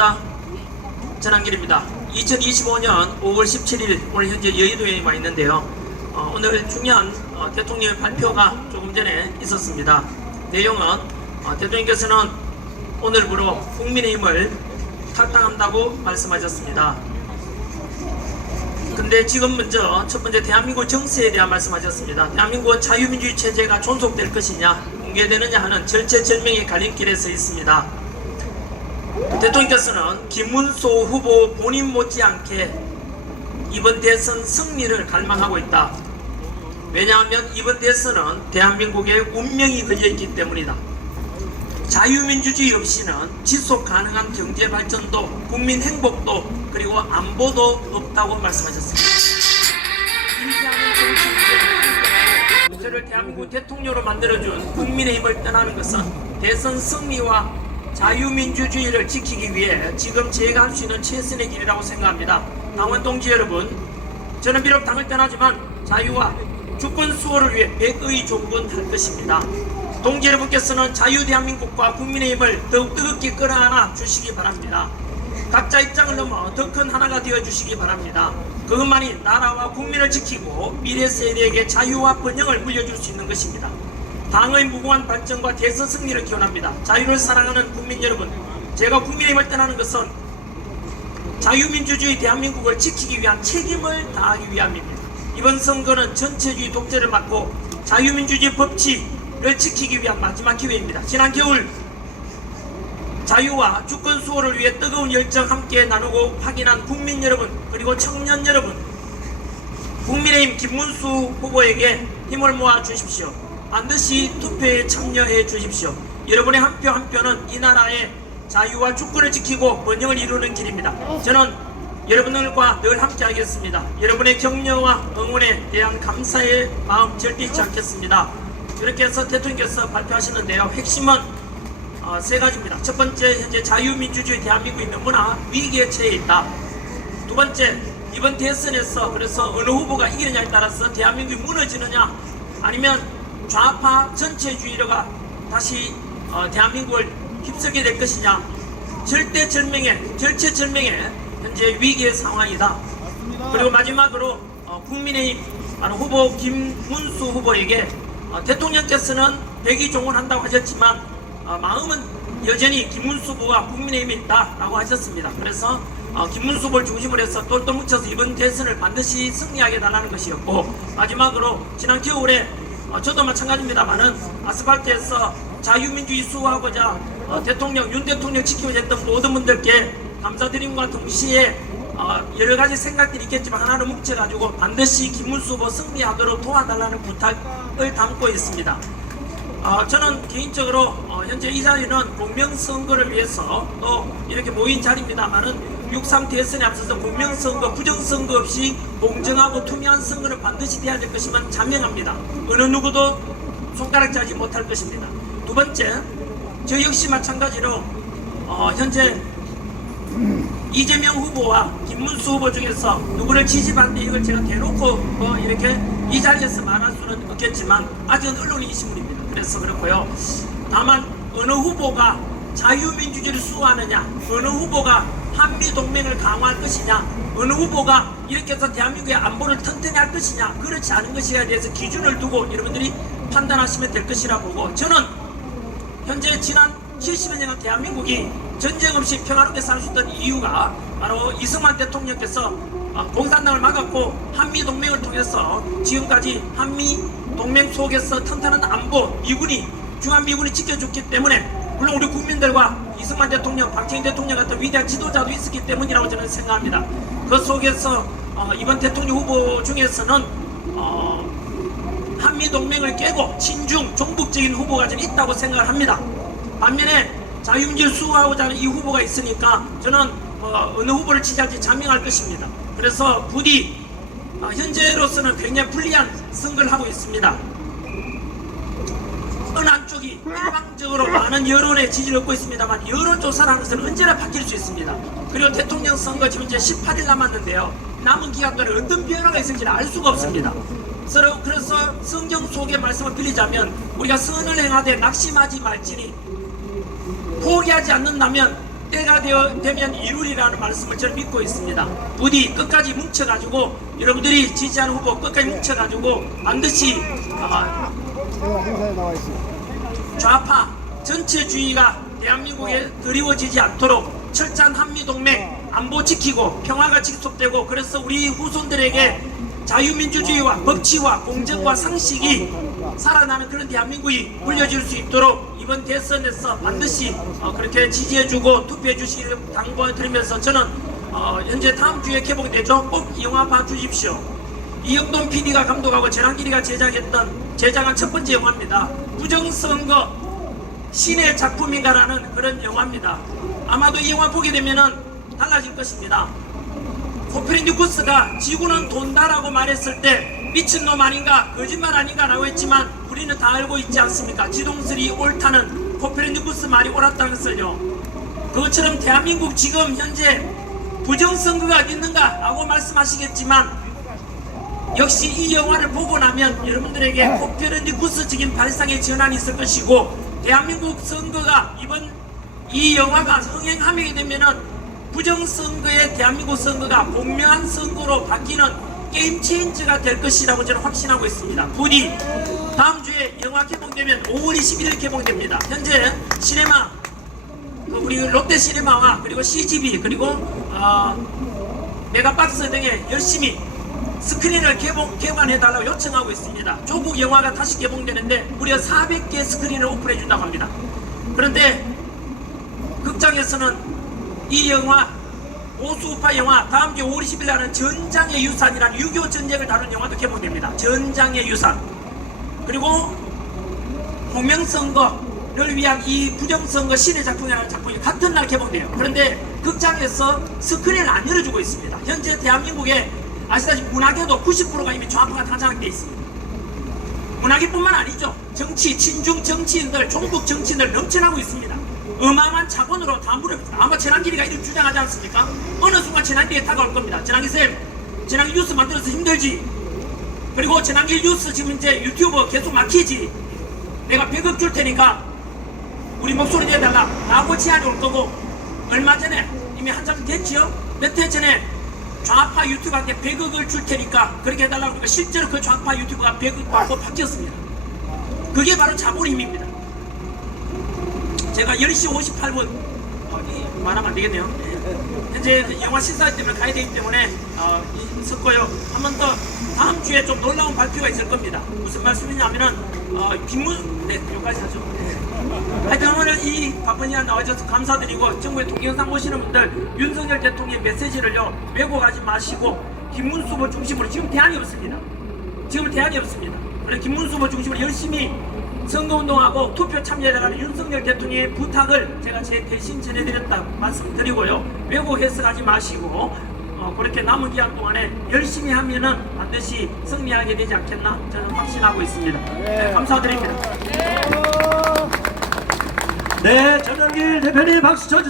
반갑습니다. 전한길입니다. 2025년 5월 17일 오늘 현재 여의도에 와 있는데요. 오늘 중요한 대통령의 발표가 조금 전에 있었습니다. 내용은 대통령께서는 오늘부로 국민의힘을 탈당한다고 말씀하셨습니다. 근데 지금 먼저 첫 번째 대한민국 정세에 대한 말씀하셨습니다. 대한민국은 자유민주주의 체제가 존속될 것이냐 공개되느냐 하는 절체절명의 갈림길에 서 있습니다. 대통령께서는 김문수 후보 본인 못지않게 이번 대선 승리를 갈망하고 있다. 왜냐하면 이번 대선은 대한민국의 운명이 걸려있기 때문이다. 자유민주주의 없이는 지속 가능한 경제 발전도 국민 행복도 그리고 안보도 없다고 말씀하셨습니다. 저를 대한민국 대통령으로 만들어준 국민의힘을 떠나는 것은 대선 승리와 자유민주주의를 지키기 위해 지금 제가 할 수 있는 최선의 길이라고 생각합니다. 당원 동지 여러분, 저는 비록 당을 떠나지만 자유와 주권 수호를 위해 백의 종군할 것입니다. 동지 여러분께서는 자유 대한민국과 국민의힘을 더욱 뜨겁게 끌어안아 주시기 바랍니다. 각자 입장을 넘어 더 큰 하나가 되어 주시기 바랍니다. 그것만이 나라와 국민을 지키고 미래 세대에게 자유와 번영을 물려줄 수 있는 것입니다. 당의 무궁한 발전과 대선 승리를 기원합니다. 자유를 사랑하는 국민 여러분, 제가 국민의힘을 떠나는 것은 자유민주주의 대한민국을 지키기 위한 책임을 다하기 위함입니다. 이번 선거는 전체주의 독재를 막고 자유민주주의 법치를 지키기 위한 마지막 기회입니다. 지난 겨울 자유와 주권 수호를 위해 뜨거운 열정 함께 나누고 확인한 국민 여러분 그리고 청년 여러분, 국민의힘 김문수 후보에게 힘을 모아 주십시오. 반드시 투표에 참여해 주십시오. 여러분의 한 표 한 표는 이 나라의 자유와 주권을 지키고 번영을 이루는 길입니다. 저는 여러분들과 늘 함께 하겠습니다. 여러분의 격려와 응원에 대한 감사의 마음 절대 잊지 않겠습니다. 이렇게 해서 대통령께서 발표하시는데요. 핵심은 세 가지입니다. 첫 번째, 현재 자유민주주의 대한민국이 너무나 위기에 처해 있다. 두 번째, 이번 대선에서 그래서 어느 후보가 이기느냐에 따라서 대한민국이 무너지느냐 아니면 좌파 전체주의가 다시 대한민국을 휩쓸게 될 것이냐, 절체절명의 현재 위기의 상황이다. 그리고 마지막으로 국민의힘 후보 김문수 후보에게 대통령께서는 백의종군한다고 하셨지만 마음은 여전히 김문수 후보와 국민의힘에 있다라고 하셨습니다. 그래서 김문수 후보를 중심으로 해서 똘똘 뭉쳐서 이번 대선을 반드시 승리하게 달라는 것이었고, 마지막으로 지난 겨울에 저도 마찬가지입니다만은 아스팔트에서 자유민주주의 수호하고자 윤 대통령 지키고자 했던 모든 분들께 감사드림과 동시에 여러가지 생각들이 있겠지만 하나로 뭉쳐가지고 반드시 김문수 후보 승리하도록 도와달라는 부탁을 담고 있습니다. 저는 개인적으로 현재 이 자리는 공명선거를 위해서 또 이렇게 모인 자리입니다만은 6.3 대선에 앞서서 공명선거, 부정선거 없이 공정하고 투명한 선거는 반드시 돼야 될 것이면 자명합니다. 어느 누구도 손가락 자지 못할 것입니다. 두 번째, 저 역시 마찬가지로 현재 이재명 후보와 김문수 후보 중에서 누구를 지지받는데 이걸 제가 대놓고 이렇게 이 자리에서 말할 수는 없겠지만 아직은 언론이 이신물입니다. 그래서 그렇고요. 다만 어느 후보가 자유민주주의를 수호하느냐, 어느 후보가 한미동맹을 강화할 것이냐, 어느 후보가 이렇게 해서 대한민국의 안보를 튼튼히 할 것이냐, 그렇지 않은 것이에 대해서 기준을 두고 여러분들이 판단하시면 될 것이라 보고, 저는 현재 지난 70여 년간 대한민국이 전쟁 없이 평화롭게 살 수 있던 이유가 바로 이승만 대통령께서 공산당을 막았고 한미동맹을 통해서 지금까지 한미동맹 속에서 튼튼한 안보, 주한미군이 지켜줬기 때문에, 물론 우리 국민들과 이승만 대통령, 박정희 대통령 같은 위대한 지도자도 있었기 때문이라고 저는 생각합니다. 그 속에서 이번 대통령 후보 중에서는 한미동맹을 깨고 친중, 종북적인 후보가 좀 있다고 생각을 합니다. 반면에 자유민주를 수호하고자 하는 이 후보가 있으니까 저는 어느 후보를 지지할지 자명할 것입니다. 그래서 부디 현재로서는 굉장히 불리한 선거를 하고 있습니다. 어느 한쪽이 일방적으로 많은 여론의 지지를 얻고 있습니다만 여론조사라는 것은 언제나 바뀔 수 있습니다. 그리고 대통령 선거 지금 이제 18일 남았는데요. 남은 기간 동안에 어떤 변화가 있을지는 알 수가 없습니다. 그래서 성경 속의 말씀을 빌리자면 우리가 선을 행하되 낙심하지 말지니 포기하지 않는다면 때가 되면 이루리라는 말씀을 저는 믿고 있습니다. 부디 끝까지 뭉쳐가지고 여러분들이 지지하는 후보 끝까지 뭉쳐가지고 반드시 좌파 전체주의가 대한민국에 드리워지지 않도록 철저한 한미동맹 안보 지키고 평화가 지속되고, 그래서 우리 후손들에게 자유민주주의와 법치와 공정과 상식이 살아나는 그런 대한민국이 물려질 수 있도록 이번 대선에서 반드시 그렇게 지지해주고 투표해주시기를 당부드리면서, 저는 현재 다음 주에 개봉되죠. 꼭 이 영화 봐주십시오. 이영돈 PD가 감독하고 전한길이가 제작한 첫 번째 영화입니다. 부정선거 신의 작품인가라는 그런 영화입니다. 아마도 이 영화 보게 되면은 달라질 것입니다. 코페르니쿠스가 지구는 돈다라고 말했을 때 미친놈 아닌가, 거짓말 아닌가 라고 했지만 우리는 다 알고 있지 않습니까? 지동설이 옳다는 코페르니쿠스 말이 옳았다는 것을요. 그것처럼 대한민국 지금 현재 부정선거가 있는가 라고 말씀하시겠지만, 역시 이 영화를 보고 나면 여러분들에게 코페르니쿠스적인 발상의 전환이 있을 것이고, 대한민국 선거가 이번 이 영화가 흥행하게 되면은 부정선거의 대한민국 선거가 공명한 선거로 바뀌는 게임 체인저가 될 것이라고 저는 확신하고 있습니다. 부디 다음 주에 영화 개봉되면 5월 21일 개봉됩니다. 현재 시네마, 우리 롯데시네마와 그리고 CGV 그리고 메가박스 등에 열심히 스크린을 개관해달라고 요청하고 있습니다. 조국 영화가 다시 개봉되는데 무려 400개 스크린을 오픈해준다고 합니다. 그런데 극장에서는 이 영화, 보수우파 영화, 다음 주 5월 20일 날은 전장의 유산이라는 6.25 전쟁을 다룬 영화도 개봉됩니다. 전장의 유산. 그리고 공명선거를 위한 이 부정선거 신의 작품이라는 작품이 같은 날 개봉돼요. 그런데 극장에서 스크린을 안 열어주고 있습니다. 현재 대한민국에 아시다시피 문화계도 90%가 이미 좌파가 탄생되어 있습니다. 문화계뿐만 아니죠. 정치, 친중 정치인들, 종북 정치인들 넘쳐나고 있습니다. 어마어마한 자본으로 다 무릅니다. 아마 전한길이가 이렇게 주장하지 않습니까? 어느 순간 전한길이 다가올 겁니다. 전한길쌤, 전한길 뉴스 만들어서 힘들지? 그리고 전한길 뉴스 지금 이제 유튜브 계속 막히지? 내가 100억 줄 테니까 우리 목소리 내달라 라고 제안이 올 거고, 얼마 전에 이미 한참 됐지요? 몇 해 전에 좌파 유튜버한테 100억을 줄 테니까 그렇게 해달라고 하니까 실제로 그 좌파 유튜버가 100억 받고 바뀌었습니다. 그게 바로 자본의 힘입니다. 제가 10시 58분 말하면 안 되겠네요. 현재 영화 시사 때문에 가야 되기 때문에 섞어요. 한 번 더 다음 주에 좀 놀라운 발표가 있을 겁니다. 무슨 말씀이냐면은 여기까지 하죠. 하여튼 오늘 이 바쁜 시간 나와주셔서 감사드리고, 전국에 동영상 보시는 분들 윤석열 대통령의 메시지를요 왜곡하지 마시고 김문수 후보 중심으로, 지금 대안이 없습니다. 그래서 김문수 후보 중심으로 열심히 선거운동하고 투표 참여해달라는 윤석열 대통령의 부탁을 제가 제 대신 전해드렸다 말씀드리고요. 왜곡 해석하지 마시고 그렇게 남은 기간 동안에 열심히 하면은 반드시 승리하게 되지 않겠나 저는 확신하고 있습니다. 네, 감사드립니다. 네, 전한길 대표님 박수 쳐주세요.